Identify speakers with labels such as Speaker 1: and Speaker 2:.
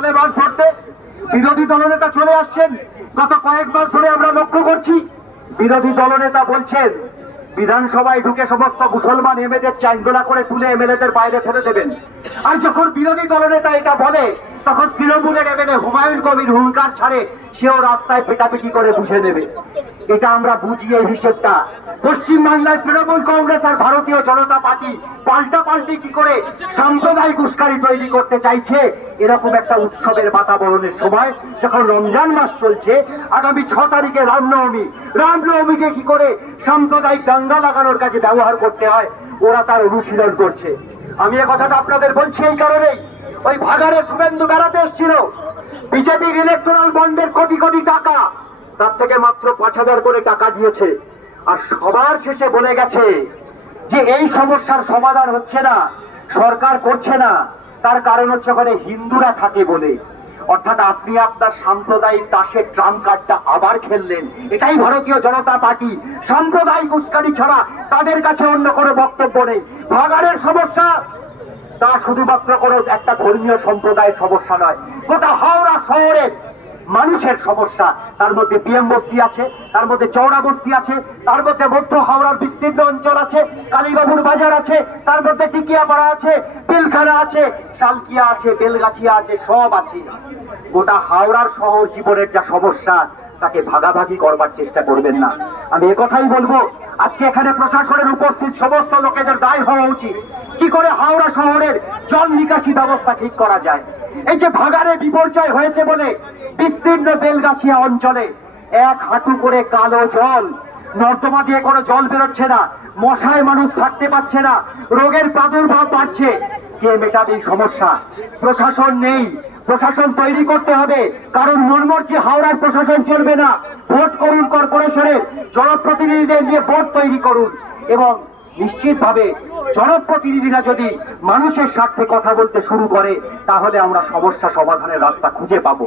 Speaker 1: চলে মাছ ধরতে বিরোধী দলনেতা চলে আসছেন। গত কয়েক মাস ধরে আমরা লক্ষ্য করছি, বিরোধী দলনেতা বলছেন, বিধানসভায় ঢুকে সমস্ত মুসলমান এমএদের চাইন্দোলা করে তুলে এমএলএদের বাইরে ফেলে দেবেন। আর যখন বিরোধী দলনেতা এটা বলে তখন তৃণমূলের এমএলএ হুমায়ুন কবির হুঙ্কার ছাড়ে সেও রাস্তায় পেটাপিটি করে বুঝে নেবে। এটা আমরা বুঝি এই হিসেবটা। পশ্চিম বাংলায় তৃণমূল কংগ্রেস আর ভারতীয় জনতা পার্টি পাল্টা পাল্টি কি করে সাম্প্রদায়িক উস্কারি তৈরি করতে চাইছে, এরকম একটা উৎসবের বাতাবরণের সময় যখন রমজান মাস চলছে, আগামী ছ তারিখে রামনবমী। রামনবমীকে কি করে সাম্প্রদায়িক দাঙ্গা লাগানোর কাছে ব্যবহার করতে হয়, ওরা তার অনুশীলন করছে। আমি এ কথাটা আপনাদের বলছি এই কারণেই। ওই ভাগারে শুভেন্দু বেড়াতে এসেছিল। বিজেপির ইলেকট্রাল বন্ডের কোটি কোটি টাকা। তার থেকে মাত্র পাঁচ হাজার করে টাকা দিয়েছে। আর সবার শেষে বলে গেছে যে এই সমস্যার সমাধান হচ্ছে না, সরকার করছে না। তার কারণ হচ্ছে ওখানে হিন্দুরা থাকে বলে। অর্থাৎ আপনি আপনার সাম্প্রদায়িক তাসের ট্রাম কার্ডটা আবার খেললেন। এটাই ভারতীয় জনতা পার্টি। সাম্প্রদায়িক উস্কানি ছাড়া তাদের কাছে অন্য কোনো বক্তব্য নেই। ভাগাড়ের সমস্যা তা শুধুমাত্র কোনো একটা ধর্মীয় সম্প্রদায়ের সমস্যা নয়। গোটা হাওড়া শহরের মানুষের সমস্যা। তার মধ্যে বিএম বস্তি আছে, তার মধ্যে চৌড়া বস্তি আছে, তার মধ্যে মধ্য হাওড়ার বিস্তীর্ণ অঞ্চল আছে, কালীবাবুর বাজার আছে, তার মধ্যে টিকিয়াপাড়া আছে পিলখানা আছে, শালকিয়া আছে, বেলগাছিয়া আছে, সব আছে। গোটা হাওড়ার শহর জীবনের যা সমস্যা তাকে ভাগাভাগি করবার চেষ্টা করবেন না। আমি কথাই বলব, আজকে এখানে প্রশাসনের উপস্থিত সমস্ত লোকেদের দায় হওয়া উচিত। কি করে হাওড়া শহরের জল নিকাশি ব্যবস্থা ঠিক করা যায়? এই যে ভাগারে বিপর্যয় হয়েছে বলে বিস্তীর্ণ বেলগাছিয়া অঞ্চলে এক হাঁটু করে কালো জল, নর্দমা দিয়ে কোনো জল বেরোচ্ছে না, মশায় মানুষ থাকতে পারছে না, রোগের প্রাদুর্ভাব বাড়ছে। কে মেটাবে সমস্যা? প্রশাসন নেই প্রশাসন তৈরি করতে হবে। কারণ মনমর্জি হাওড়ার প্রশাসন চলবে না। ভোট করুন কর্পোরেশনের জনপ্রতিনিধিদের নিয়ে ভোট তৈরি করুন। এবং নিশ্চিতভাবে জনপ্রতিনিধিরা যদি মানুষের স্বার্থে কথা বলতে শুরু করে, তাহলে আমরা সমস্যা সমাধানের রাস্তা খুঁজে পাবো।